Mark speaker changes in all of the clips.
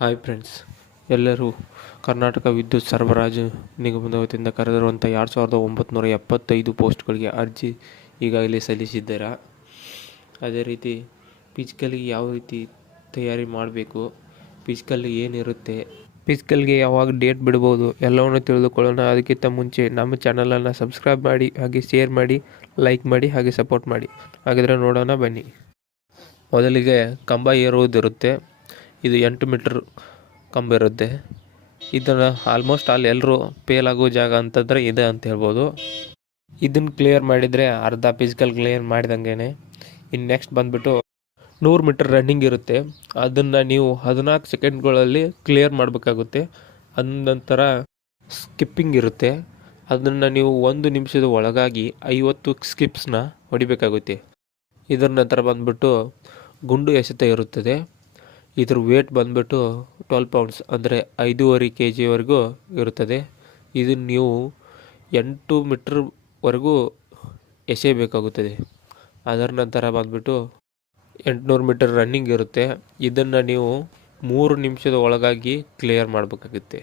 Speaker 1: Hi friends ಎಲ್ಲರೂ ಕರ್ನಾಟಕ ವಿದ್ಯುತ್ ಸರಬರಾಜು ನಿಗಮದ ವತಿಯಿಂದ ಕರೆದಿರುವಂಥ ಎರಡು ಸಾವಿರದ ಒಂಬತ್ತು ಎಪ್ಪತ್ತೈದು ಪೋಸ್ಟ್ಗಳಿಗೆ ಅರ್ಜಿ ಈಗಾಗಲೇ ಸಲ್ಲಿಸಿದ್ದೀರಾ? ಅದೇ ರೀತಿ ಫಿಸಿಕಲ್ಗೆ ಯಾವ ರೀತಿ ತಯಾರಿ ಮಾಡಬೇಕು? ಫಿಸಿಕಲ್ ಏನಿರುತ್ತೆ? ಫಿಸಿಕಲ್ಗೆ ಯಾವಾಗ ಡೇಟ್ ಬಿಡ್ಬೋದು? ಎಲ್ಲವನ್ನು ತಿಳಿದುಕೊಳ್ಳೋಣ. ಅದಕ್ಕಿಂತ ಮುಂಚೆ ನಮ್ಮ ಚಾನಲನ್ನು ಸಬ್ಸ್ಕ್ರೈಬ್ ಮಾಡಿ, ಹಾಗೆ ಶೇರ್ ಮಾಡಿ ಲೈಕ್ ಮಾಡಿ, ಹಾಗೆ ಸಪೋರ್ಟ್ ಮಾಡಿ. ಹಾಗಿದ್ರೆ ನೋಡೋಣ ಬನ್ನಿ. ಮೊದಲಿಗೆ ಕಂಬ ಏರುವುದಿರುತ್ತೆ. ಇದು ಎಂಟು ಮೀಟ್ರ್ ಕಂಬ ಇರುತ್ತೆ. ಇದನ್ನು ಆಲ್ಮೋಸ್ಟ್ ಅಲ್ಲಿ ಎಲ್ಲರೂ ಫೇಲ್ ಆಗೋ ಜಾಗ ಅಂತಂದರೆ ಇದೆ ಅಂತ ಹೇಳ್ಬೋದು. ಇದನ್ನು ಕ್ಲಿಯರ್ ಮಾಡಿದರೆ ಅರ್ಧ ಫಿಸಿಕಲ್ ಕ್ಲಿಯರ್ ಮಾಡಿದಂಗೆ ಇನ್ನು ನೆಕ್ಸ್ಟ್ ಬಂದುಬಿಟ್ಟು ನೂರು ಮೀಟರ್ ರನ್ನಿಂಗ್ ಇರುತ್ತೆ. ಅದನ್ನು ನೀವು ಹದಿನಾಲ್ಕು ಸೆಕೆಂಡ್ಗಳಲ್ಲಿ ಕ್ಲಿಯರ್ ಮಾಡಬೇಕಾಗುತ್ತೆ. ಅದ ಸ್ಕಿಪ್ಪಿಂಗ್ ಇರುತ್ತೆ. ಅದನ್ನು ನೀವು ಒಂದು ನಿಮಿಷದ ಒಳಗಾಗಿ ಐವತ್ತು ಸ್ಕಿಪ್ಸ್ನ ಹೊಡಿಬೇಕಾಗುತ್ತೆ. ಇದರ ನಂತರ ಬಂದುಬಿಟ್ಟು ಗುಂಡು ಎಸೆತ ಇರುತ್ತದೆ. ಇದ್ರ ವೇಟ್ ಬಂದುಬಿಟ್ಟು ಟ್ವೆಲ್ ಪೌಂಡ್ಸ್ ಅಂದರೆ ಐದೂವರೆ ಕೆ ಜಿವರೆಗೂ ಇರುತ್ತದೆ. ಇದನ್ನು ನೀವು ಎಂಟು ಮೀಟ್ರ್ವರೆಗೂ ಎಸೆಯಬೇಕಾಗುತ್ತದೆ. ಅದರ ನಂತರ ಬಂದುಬಿಟ್ಟು ಎಂಟುನೂರು ಮೀಟರ್ ರನ್ನಿಂಗ್ ಇರುತ್ತೆ. ಇದನ್ನು ನೀವು ಮೂರು ನಿಮಿಷದ ಒಳಗಾಗಿ ಕ್ಲಿಯರ್ ಮಾಡಬೇಕಾಗುತ್ತೆ.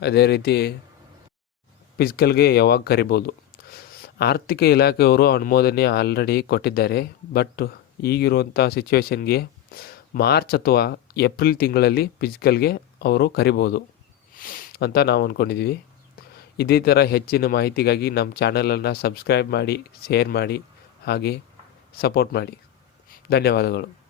Speaker 1: ಅದೇ ರೀತಿ ಫಿಸಿಕಲ್ಗೆ ಯಾವಾಗ ಕರಿಬೋದು. ಆರ್ಥಿಕ ಇಲಾಖೆಯವರು ಅನುಮೋದನೆ ಆಲ್ರೆಡಿ ಕೊಟ್ಟಿದ್ದಾರೆ. ಬಟ್ ಈಗಿರುವಂಥ ಸಿಚುವೇಶನ್ಗೆ ಮಾರ್ಚ್ ಅಥವಾ ಏಪ್ರಿಲ್ ತಿಂಗಳಲ್ಲಿ ಫಿಸಿಕಲ್ಗೆ ಅವರು ಕರಿಬೋದು ಅಂತ ನಾವು ಅಂದ್ಕೊಂಡಿದ್ದೀವಿ ಇದೇ ಥರ ಹೆಚ್ಚಿನ ಮಾಹಿತಿಗಾಗಿ ನಮ್ಮ ಚಾನಲನ್ನು ಸಬ್ಸ್ಕ್ರೈಬ್ ಮಾಡಿ, ಶೇರ್ ಮಾಡಿ, ಹಾಗೆ ಸಪೋರ್ಟ್ ಮಾಡಿ. ಧನ್ಯವಾದಗಳು.